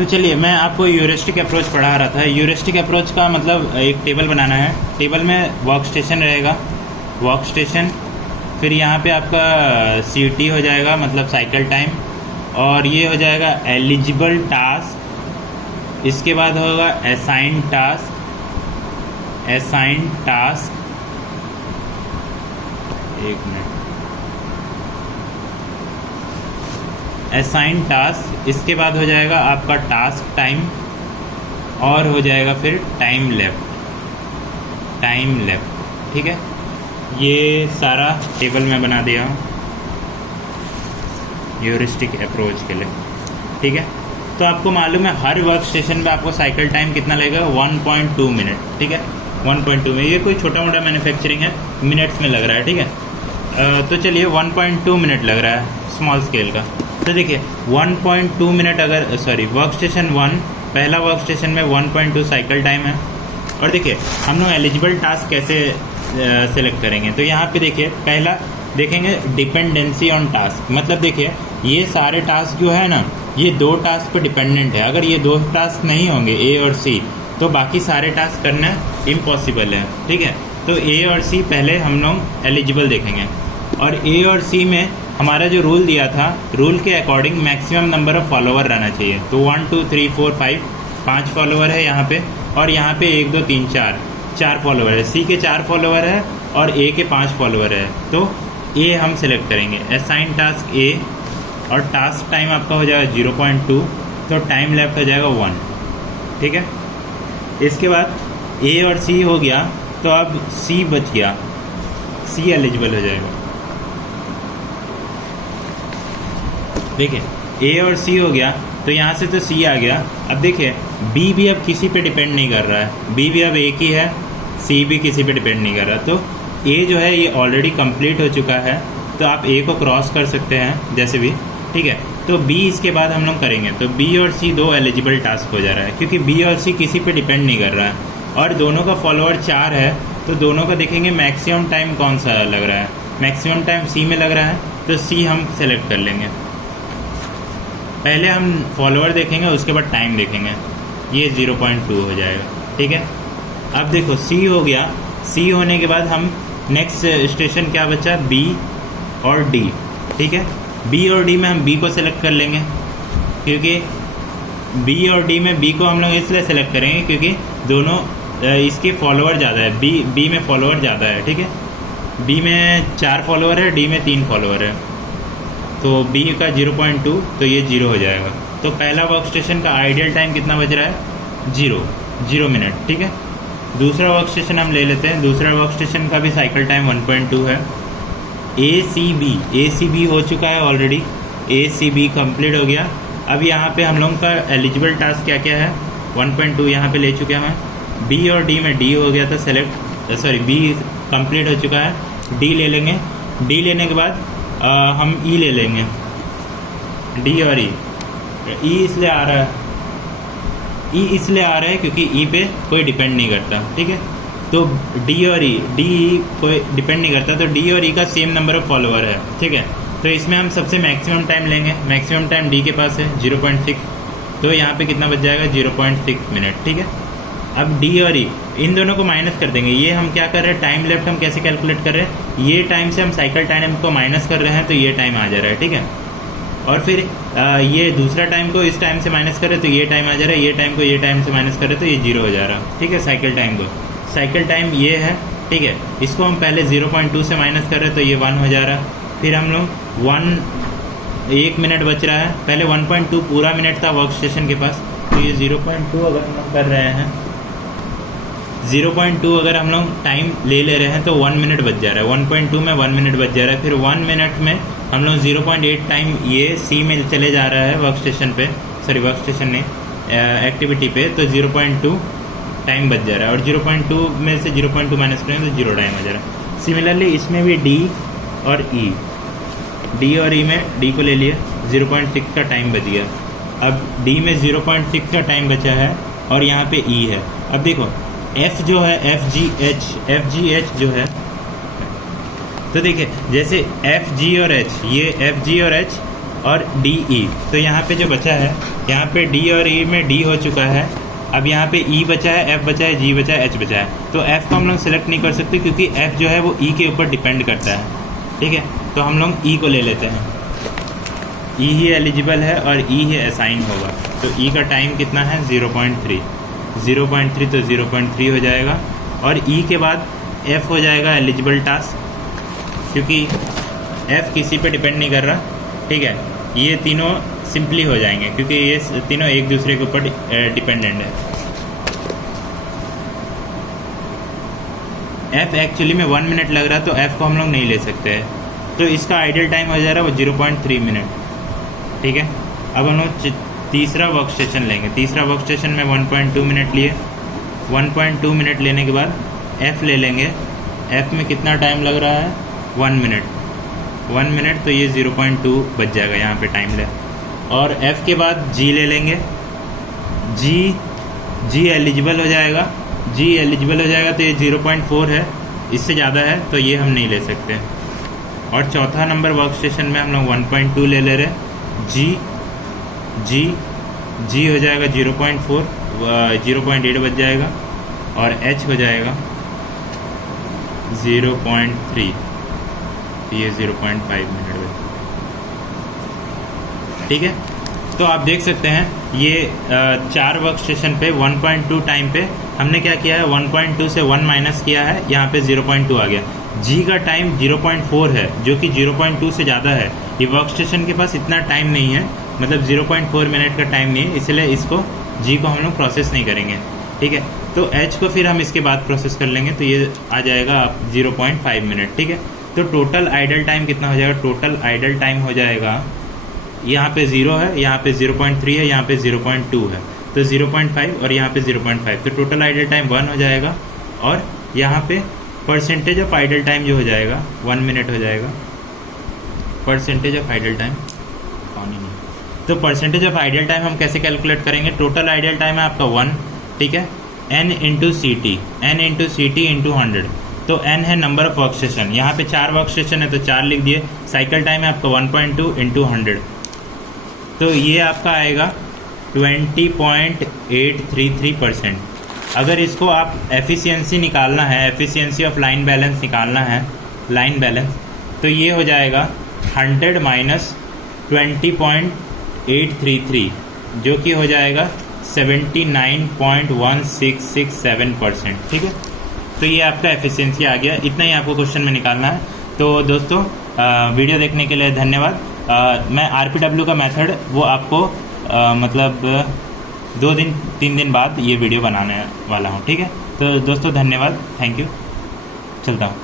तो चलिए मैं आपको यूरिस्टिक अप्रोच पढ़ा रहा था। यूरिस्टिक अप्रोच का मतलब एक टेबल बनाना है। टेबल में वर्क स्टेशन रहेगा, वर्क स्टेशन, फिर यहाँ पे आपका CT हो जाएगा मतलब साइकिल टाइम, और ये हो जाएगा एलिजिबल टास्क। इसके बाद होगा असाइन टास्क, असाइन टास्क, एक मिनट, असाइन टास्क। इसके बाद हो जाएगा आपका टास्क टाइम, और हो जाएगा फिर टाइम लेफ्ट, टाइम लेफ्ट। ठीक है, ये सारा टेबल मैं बना दिया हूँ ह्यूरिस्टिक अप्रोच के लिए। ठीक है, तो आपको मालूम है हर वर्क स्टेशन पे आपको साइकिल टाइम कितना लगेगा, 1.2 मिनट। ठीक है, 1.2 में, ये कोई छोटा मोटा मैन्युफैक्चरिंग है, मिनट्स में लग रहा है। ठीक है, तो चलिए 1.2 मिनट लग रहा है स्मॉल स्केल का। तो देखिए 1.2 मिनट अगर वर्क स्टेशन 1, पहला वर्क स्टेशन में 1.2 साइकिल टाइम है। और देखिए हम लोग एलिजिबल टास्क कैसे सेलेक्ट करेंगे, तो यहाँ पे देखिए पहला देखेंगे डिपेंडेंसी ऑन टास्क। मतलब देखिए ये सारे टास्क जो है ना, ये 2 टास्क पे डिपेंडेंट है। अगर ये 2 टास्क नहीं होंगे A और C, तो बाकी सारे टास्क करना इम्पॉसिबल है। ठीक है, तो A और C पहले हम लोग एलिजिबल देखेंगे, और A और C में हमारा जो रूल दिया था, रूल के according maximum number of follower रहना चाहिए। तो 1 2 3 4 5 5 फॉलोवर है यहाँ पे, और यहाँ पे 1 2 3 4 फॉलोवर है। C के 4 फॉलोवर है और A के 5 फॉलोवर है। तो A हम सेलेक्ट करेंगे, असाइन टास्क A, और टास्क टाइम आपका हो जाएगा 0.2, तो टाइम लेफ्ट हो जाएगा 1। ठीक है, इसके बाद A और C हो गया, तो अब C बच गया, C एलिजिबल हो जाएगा। देखिए A और C हो गया, तो यहाँ से तो C आ गया। अब देखिए B भी अब किसी पे डिपेंड नहीं कर रहा है, B भी अब एक ही है, C भी किसी पे डिपेंड नहीं कर रहा। तो A जो है ये ऑलरेडी कंप्लीट हो चुका है, तो आप A को क्रॉस कर सकते हैं जैसे भी। ठीक है, तो B इसके बाद हम लोग करेंगे, तो B और C 2 एलिजिबल टास्क हो जा रहा है, क्योंकि B और C किसी पे डिपेंड नहीं कर रहा है, और दोनों का फॉलोअर 4 है। तो दोनों का देखेंगे मैक्सिमम टाइम कौन सा लग रहा है, मैक्सिमम टाइम C में लग रहा है, तो C हम सेलेक्ट कर लेंगे। पहले हम फॉलोअर देखेंगे, उसके बाद टाइम देखेंगे, ये 0.2 हो जाएगा। ठीक है, अब देखो C हो गया, C होने के बाद हम नेक्स्ट स्टेशन क्या बचा, B और D। ठीक है, B और D में हम B को सेलेक्ट कर लेंगे, क्योंकि B और D में B को हम लोग इसलिए सेलेक्ट करेंगे क्योंकि दोनों इसके फॉलोअर ज़्यादा है, B में फॉलोअर ज़्यादा है। ठीक है, B में 4 फॉलोअर है, D में 3 फॉलोअर है, तो B का 0.2, तो ये 0 हो जाएगा। तो पहला वर्क स्टेशन का आइडियल टाइम कितना बज रहा है, 0 मिनट। ठीक है, दूसरा वर्क स्टेशन हम ले लेते हैं। दूसरा वर्क स्टेशन का भी साइकिल टाइम 1.2 है। ACB हो चुका है ऑलरेडी, ACB कंप्लीट हो गया। अब यहाँ पे हम लोगों का एलिजिबल टास्क क्या क्या है, 1.2 यहाँ पे ले चुके हैं। B और D में D हो गया था सेलेक्ट, B कंप्लीट हो चुका है, D ले लेंगे। D लेने के बाद हम E ले लेंगे, D और E इसलिए आ रहा है, E इसलिए आ रहा है क्योंकि E पे कोई डिपेंड नहीं करता। ठीक है, तो D और E कोई डिपेंड नहीं करता, तो D और E का सेम नंबर ऑफ फॉलोअर है। ठीक है, तो इसमें हम सबसे मैक्सिमम टाइम लेंगे। मैक्सिमम टाइम D के पास है 0.6, तो यहाँ पे कितना बच जाएगा, 0.6 मिनट। ठीक है, अब D और E इन दोनों को माइनस कर देंगे। ये हम क्या कर रहे हैं, टाइम लेफ्ट हम कैसे कैलकुलेट कर रहे हैं, ये टाइम से हम साइकिल टाइम को माइनस कर रहे हैं, तो ये टाइम आ जा रहा है। ठीक है, और फिर ये दूसरा टाइम को इस टाइम से माइनस कर रहे हैं, तो ये टाइम आ जा रहा है, ये टाइम को ये टाइम से माइनस कर रहे हैं, तो ये 0 हो जा रहा है। ठीक है, साइकिल टाइम को, साइकिल टाइम ये है। ठीक है, इसको हम पहले 0.2 से माइनस कर रहे हैं, तो ये 1 हो जा रहा है। फिर हम लोग 1 मिनट बच रहा है, पहले 1.2 पूरा मिनट था वर्क स्टेशन के पास, तो ये 0.2 अगर हम लोग कर रहे हैं, 0.2 अगर हम लोग टाइम ले रहे हैं, तो 1 मिनट बच जा रहा है। 1.2 में 1 मिनट बच जा रहा है। फिर 1 मिनट में हम लोग 0.8 टाइम ये C में चले जा रहा है वर्क स्टेशन पे, वर्क स्टेशन नहीं, एक्टिविटी पे, तो 0.2 टाइम बच जा रहा है। और 0.2 में से 0.2 माइनस करें तो 0 टाइम हो जा रहा है। सिमिलरली इसमें भी D और E में D को ले लिए, 0.6 का टाइम बच गया। अब D में 0.6 का टाइम बचा है, और यहाँ पे E है। अब देखो F जो है, FGH जो है, तो देखिए जैसे FG और H, ये FG और H और डी ई। तो यहाँ पे जो बचा है, यहाँ पे डी और ई में डी हो चुका है, अब यहाँ पे ई बचा है, एफ बचा है, जी बचा है, एच बचा है। तो एफ को हम लोग सेलेक्ट नहीं कर सकते क्योंकि एफ जो है वो ई के ऊपर डिपेंड करता है, ठीक है। तो हम लोग ई को ले लेते हैं, ई ही एलिजिबल है और ई ही असाइन होगा। तो ई का टाइम कितना है 0.3, 0.3 तो 0.3 हो जाएगा। और ई के बाद एफ हो जाएगा एलिजिबल टास्क, क्योंकि एफ किसी पे डिपेंड नहीं कर रहा, ठीक है। ये तीनों सिंपली हो जाएंगे क्योंकि ये तीनों एक दूसरे के ऊपर डिपेंडेंट है। एफ एक्चुअली में 1 मिनट लग रहा है, तो एफ को हम लोग नहीं ले सकते हैं, तो इसका आइडियल टाइम हो जा रहा है वो 0.3 मिनट, ठीक है। अब हम लोग तीसरा वर्क स्टेशन लेंगे। तीसरा वर्क स्टेशन में 1.2 मिनट लिए, 1.2 मिनट लेने के बाद एफ ले लेंगे। एफ में कितना टाइम लग रहा है 1 मिनट, 1 मिनट, तो ये 0.2 बच जाएगा यहाँ पे टाइम ले। और एफ के बाद जी ले लेंगे, जी एलिजिबल हो जाएगा, जी एलिजिबल हो जाएगा तो ये 0.4 है, इससे ज़्यादा है तो ये हम नहीं ले सकते। और चौथा नंबर वर्क स्टेशन में हम लोग 1.2 ले ले रहे, जी हो जाएगा 0.4, 0.8 बच जाएगा। और एच हो जाएगा 0.3, ये 0.5 मिनट बच, ठीक है। तो आप देख सकते हैं ये 4 वर्क स्टेशन पे 1.2 टाइम पे हमने क्या किया है, 1.2 से 1 माइनस किया है, यहाँ पे 0.2 आ गया। जी का टाइम 0.4 है, जो कि 0.2 से ज़्यादा है। ये वर्क स्टेशन के पास इतना टाइम नहीं है, मतलब 0.4 मिनट का टाइम नहीं है, इसलिए इसको जी को हम लोग प्रोसेस नहीं करेंगे, ठीक है। तो एच को फिर हम इसके बाद प्रोसेस कर लेंगे, तो ये आ जाएगा 0.5 मिनट, ठीक है। तो टोटल आइडल टाइम कितना हो जाएगा, टोटल आइडल टाइम हो जाएगा, यहाँ पे 0 है, यहाँ पे 0.3 है, यहाँ पे 0.2 है, तो 0.5 और यहाँ पे 0.5, तो टोटल आइडल टाइम 1 हो जाएगा। और यहाँ पे परसेंटेज ऑफ आइडल टाइम जो हो जाएगा 1 मिनट हो जाएगा, परसेंटेज ऑफ आइडल टाइम। तो परसेंटेज ऑफ आइडल टाइम हम कैसे कैलकुलेट करेंगे, टोटल आइडल टाइम है आपका 1, ठीक है, n into C T, n into C T into 100, तो n है नंबर ऑफ वर्क स्टेशन, यहाँ पे 4 वर्क स्टेशन है तो 4 लिख दिए। साइकिल टाइम है आपका 1.2 इंटू 100, तो ये आपका आएगा 20.833%। अगर इसको आप एफिशिएंसी निकालना है, एफिशिएंसी ऑफ लाइन बैलेंस निकालना है, लाइन बैलेंस, तो ये हो जाएगा 100 माइनस 20.833, जो कि हो जाएगा 79.1667%, ठीक है। तो ये आपका एफिशिएंसी आ गया, इतना ही आपको क्वेश्चन में निकालना है। तो दोस्तों वीडियो देखने के लिए धन्यवाद। मैं RPW का मेथड वो आपको मतलब 2-3 दिन बाद ये वीडियो बनाने वाला हूँ, ठीक है। तो दोस्तों धन्यवाद, थैंक यू, चलता हूँ।